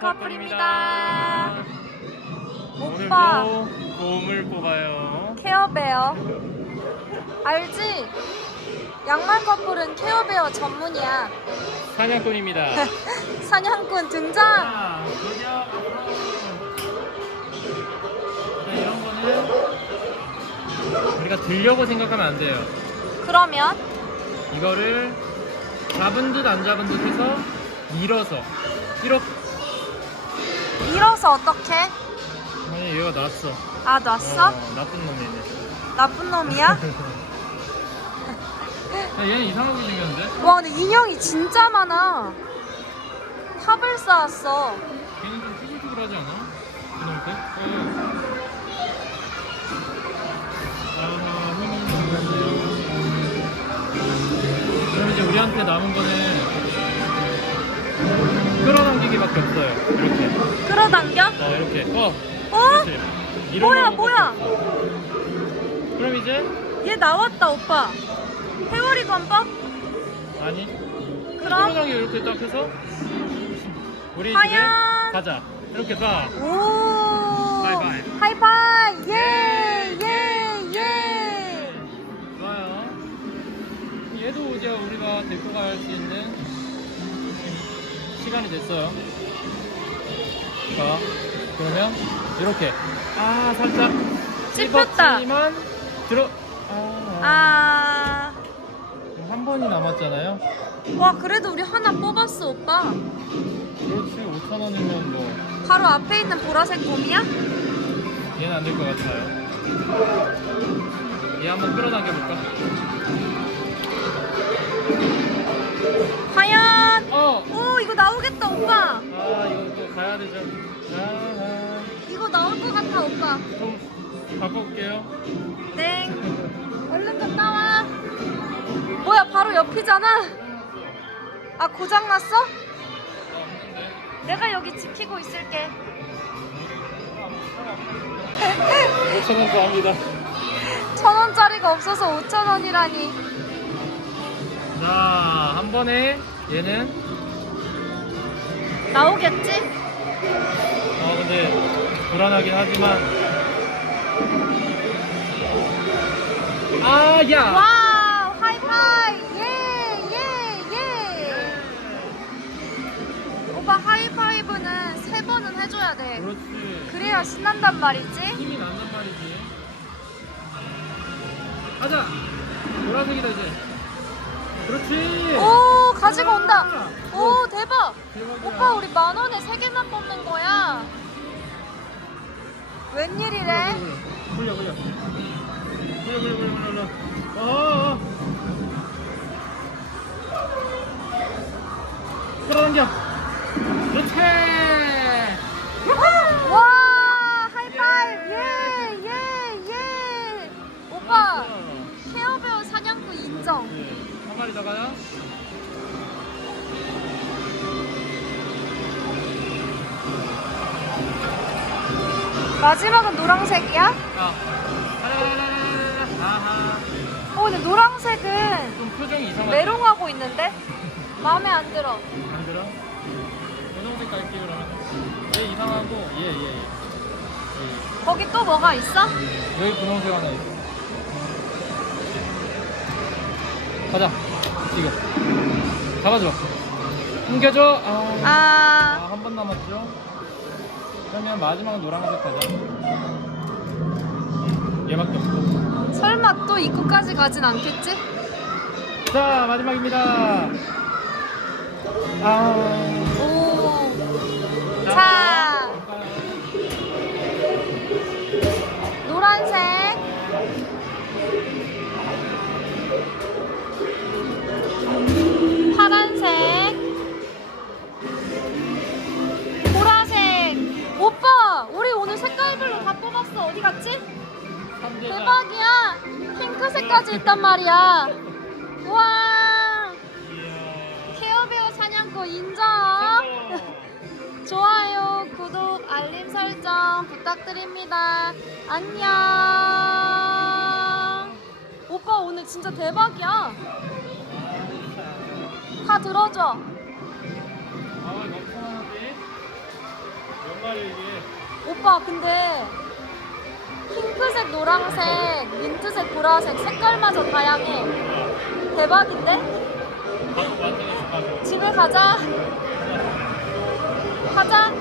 커플입니다. 오빠 오늘도 곰을 뽑아요. 케어베어 알지? 양말 커플은 케어베어 전문이야. 사냥꾼입니다. 사냥꾼 등장. 자, 돌려 앞으로. 자, 이런 거는 우리가 들려고 생각하면 안 돼요. 그러면 이거를 잡은 듯 안 잡은 듯 해서 밀어서 이렇게 밀어서 어떻게? 아니 얘가 났어. 아 놨어? 어, 나쁜 놈이네. 나쁜 놈이야? 야, 얘는 이상하게 생겼는데? 와 근데 인형이 진짜 많아. 탑을 쌓았어. 걔는 좀 쭈글쭈글하지 않아? 이놈들? 당기기밖에 없어요. 이렇게. 끌어당겨? 어, 이렇게. 어, 어? 그렇지. 이런 뭐야 뭐야? 없어. 그럼 이제 얘 나왔다 오빠. 회오리 건법? 아니. 그럼 끌어당기 이렇게 딱 해서 우리 집에 과연? 가자. 이렇게 봐. 오. 바이바이. 하이파이. 예. 예. 예. 좋아요. 얘도 이제 우리가 데리고 갈 수 있는 시간이 됐어요. 자, 그러면 이렇게 아 살짝 찝혔다. 찝었지만 들어 아, 아. 지금 한 번이 남았잖아요. 와 그래도 우리 하나 뽑았어 오빠. 그렇지 5천 원이면 뭐 바로 앞에 있는 보라색 곰이야? 얘는 안 될 것 같아요. 얘 한번 끌어당겨 볼까? 나오겠다 오빠. 아 이거 또 가야 되죠. 아, 이거 나올 것 같아 오빠. 좀 바꿔볼게요. 네. 얼른 좀 나와. 뭐야 바로 옆이잖아. 아 고장 났어? 내가 여기 지키고 있을게. 5천 원도 합니다. 천 원짜리가 없어서 오천 원이라니. 자, 한 번에 얘는 나오겠지? 어 근데 불안하긴 하지만 아, 야. 와우 하이파이 예예 예. 오빠 하이파이브는 세 번은 해줘야 돼. 그렇지. 그래야 신난단 말이지. 힘이 난단 말이지. 가자. 보라색이다 이제. 그렇지. 오 가지고 온다. 오 대박. 대박이야. 오빠 우리 만 원에 세 개만 뽑는 거야. 웬일이래? 굴려 굴려. 굴려 굴려 굴려 굴려. 어. 어. 끌어당겨. 마지막은 노란색이야? 아하. 어 근데 노란색은 좀 표정이 이상하지? 메롱하고 있는데 마음에 안 들어. 안 들어? 분홍색 갈게 그러면. 얘 이상하고 얘 얘. 얘. 거기 또 뭐가 있어? 여기 분홍색 하나 있어. 가자. 이거. 잡아줘. 숨겨줘. 아. 아 아, 한 번 남았죠? 그러면 마지막 노란색 가자. 얘밖에 없어. 설마 또 입구까지 가진 않겠지? 자, 마지막입니다. 아. 오. 자 뽑았어. 어디 갔지? 대박이야. 핑크색까지 있단 말이야. 우와. 케어베어 사냥꾼 인정. 좋아요, 구독, 알림 설정 부탁드립니다. 안녕. 오빠 오늘 진짜 대박이야. 다 들어줘. 오빠 근데 핑크색, 노란색, 민트색, 보라색 색깔마저 다양해. 대박인데? 집에 가자. 가자.